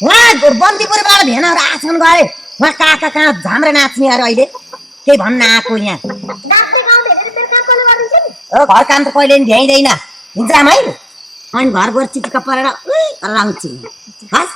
वहाँ बन्दीपुरबाट भेनाहरू आछन् गरे वहाँ कहाँ कहाँ झाम्रे नाच्ने अरे अहिले केही भन्न आएको यहाँ घर काम त कहिले नि भ्याइँदैन हिजोमा है अनि घर गएर चिटिक्क परेर आउँछु हस्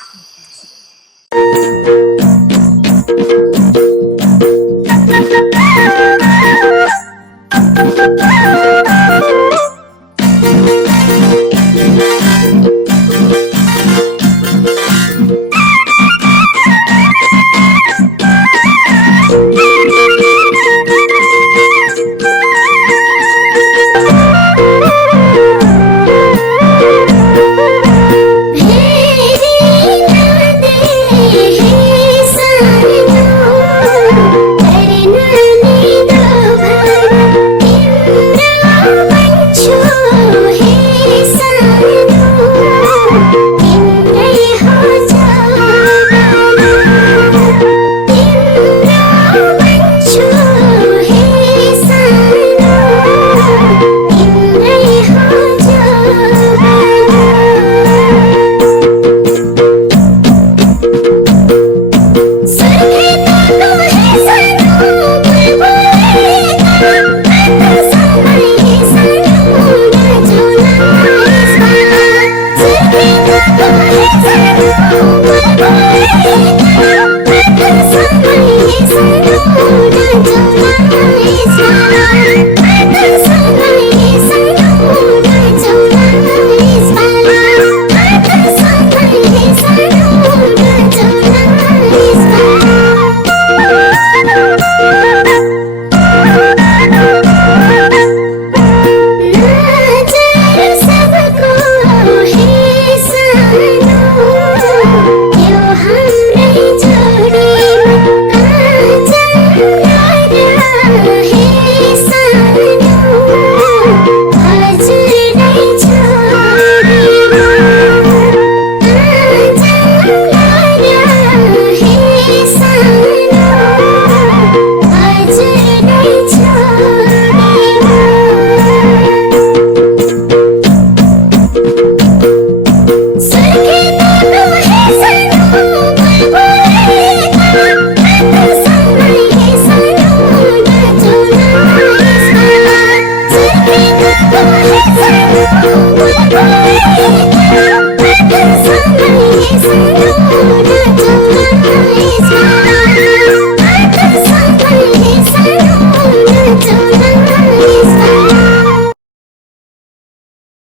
Yes,